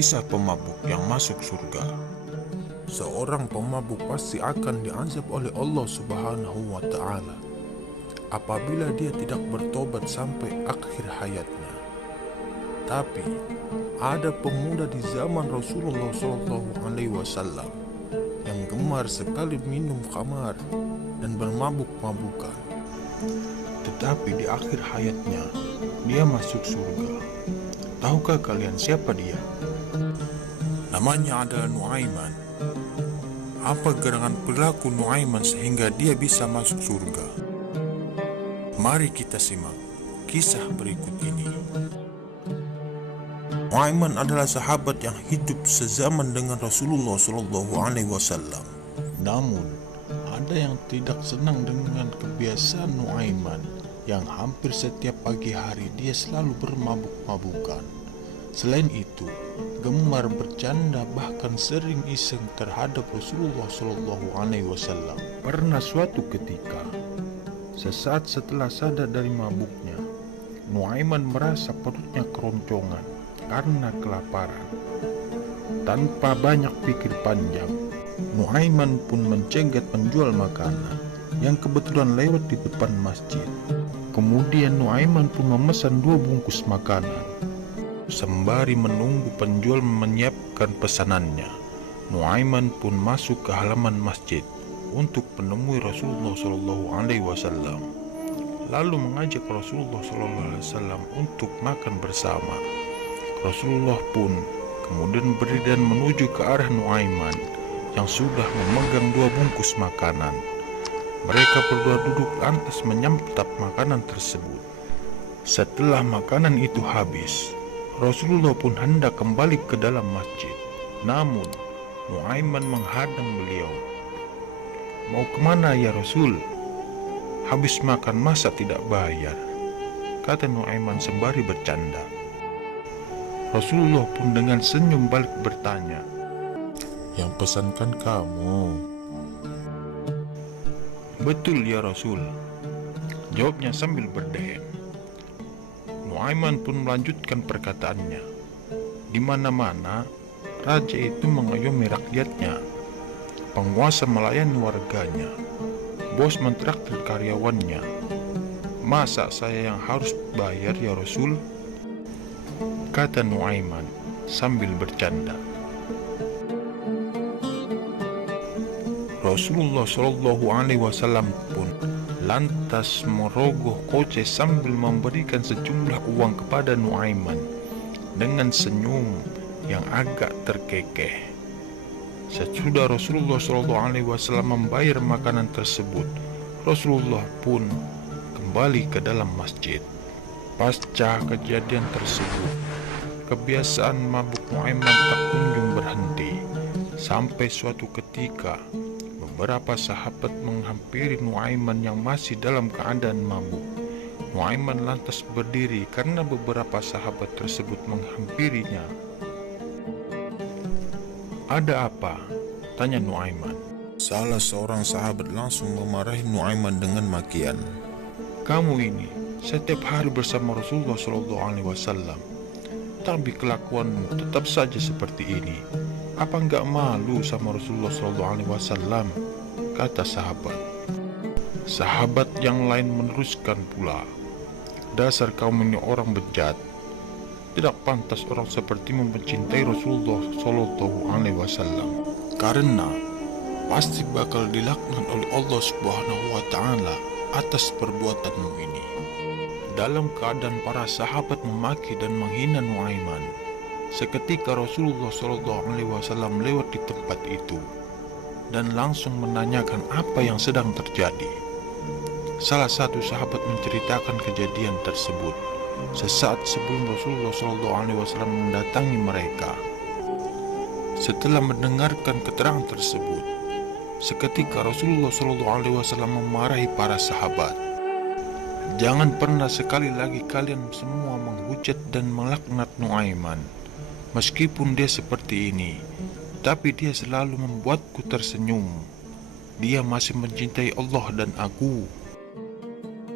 Kisah pemabuk yang masuk surga. Seorang pemabuk pasti akan diazab oleh Allah Subhanahu wa Ta'ala apabila dia tidak bertobat sampai akhir hayatnya. Tapi ada pemuda di zaman Rasulullah SAW yang gemar sekali minum khamar dan bermabuk-mabukan. Tetapi di akhir hayatnya dia masuk surga. Tahukah kalian siapa dia? Namanya adalah Nuaiman. Apa gerangan perilaku Nuaiman sehingga dia bisa masuk surga? Mari kita simak kisah berikut ini. Nuaiman adalah sahabat yang hidup sezaman dengan Rasulullah SAW. Namun, ada yang tidak senang dengan kebiasaan Nuaiman yang hampir setiap pagi hari dia selalu bermabuk-mabukan. Selain itu, gemar bercanda bahkan sering iseng terhadap Rasulullah SAW. Pernah suatu ketika, sesaat setelah sadar dari mabuknya, Nuaiman merasa perutnya keroncongan karena kelaparan. Tanpa banyak pikir panjang, Nuaiman pun mencegat penjual makanan yang kebetulan lewat di depan masjid. Kemudian Nuaiman pun memesan 2 bungkus makanan. Sembari menunggu penjual menyiapkan pesanannya, Nuaiman pun masuk ke halaman masjid untuk menemui Rasulullah SAW, lalu mengajak Rasulullah SAW untuk makan bersama. Rasulullah pun kemudian berdiri dan menuju ke arah Nuaiman yang sudah memegang 2 bungkus makanan. Mereka berdua duduk lantas menyantap makanan tersebut. Setelah makanan itu habis, Rasulullah pun hendak kembali ke dalam masjid. Namun, Nuaiman menghadang beliau. "Mau kemana ya Rasul? Habis makan masa tidak bayar?" kata Nuaiman sembari bercanda. Rasulullah pun dengan senyum balik bertanya, "Yang pesankan kamu?" "Betul ya Rasul," jawabnya sambil berdehek. Nuaiman pun melanjutkan perkataannya. "Di mana-mana raja itu mengayomi rakyatnya, penguasa melayani warganya, bos mentraktir karyawannya. Masa saya yang harus bayar ya Rasul?" kata Nuaiman sambil bercanda. Rasulullah SAW pun lantas merogoh kocek sambil memberikan sejumlah uang kepada Nuaiman dengan senyum yang agak terkekeh. Sesudah Rasulullah SAW membayar makanan tersebut, Rasulullah pun kembali ke dalam masjid. Pasca kejadian tersebut, kebiasaan mabuk Nuaiman tak kunjung berhenti. Sampai suatu ketika, beberapa sahabat menghampiri Nuaiman yang masih dalam keadaan mabuk. Nuaiman lantas berdiri karena beberapa sahabat tersebut menghampirinya. "Ada apa?" tanya Nuaiman. Salah seorang sahabat langsung memarahi Nuaiman dengan makian. "Kamu ini setiap hari bersama Rasulullah SAW, tapi kelakuanmu tetap saja seperti ini. Apa enggak malu sama Rasulullah SAW?" kata sahabat. Sahabat yang lain meneruskan pula, "Dasar kaum ini orang bejat. Tidak pantas orang sepertimu mencintai Rasulullah SAW, karena pasti bakal dilaknat oleh Allah Subhanahu wa Ta'ala atas perbuatanmu ini." Dalam keadaan para sahabat memaki dan menghina Nuaiman, seketika Rasulullah SAW lewat di tempat itu dan langsung menanyakan apa yang sedang terjadi. Salah satu sahabat menceritakan kejadian tersebut sesaat sebelum Rasulullah SAW mendatangi mereka. Setelah mendengarkan keterangan tersebut, seketika Rasulullah SAW memarahi para sahabat. "Jangan pernah sekali lagi kalian semua menghujat dan melaknat Nuaiman. Meskipun dia seperti ini, tapi dia selalu membuatku tersenyum. Dia masih mencintai Allah dan aku."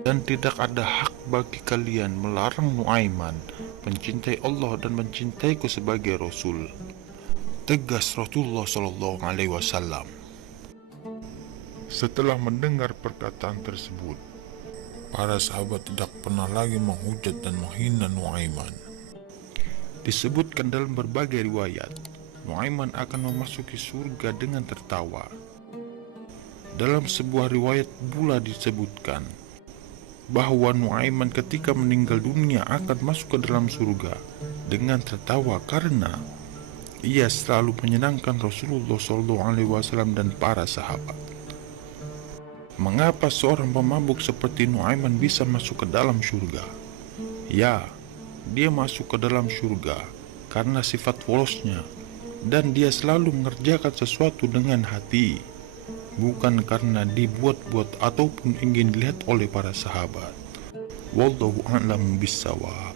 Dan tidak ada hak bagi kalian melarang Nuaiman mencintai Allah dan mencintaiku sebagai Rasul, tegas Rasulullah Shallallahu Alaihi Wasallam. Setelah mendengar perkataan tersebut, para sahabat tidak pernah lagi menghujat dan menghina Nuaiman. Disebutkan dalam berbagai riwayat, Nuaiman akan memasuki surga dengan tertawa. Dalam sebuah riwayat pula disebutkan bahwa Nuaiman ketika meninggal dunia akan masuk ke dalam surga dengan tertawa karena ia selalu menyenangkan Rasulullah SAW dan para sahabat. Mengapa seorang pemabuk seperti Nuaiman bisa masuk ke dalam surga? Ya, dia masuk ke dalam surga karena sifat polosnya, dan dia selalu mengerjakan sesuatu dengan hati, bukan karena dibuat-buat ataupun ingin dilihat oleh para sahabat. Wallahu a'lam bishawab.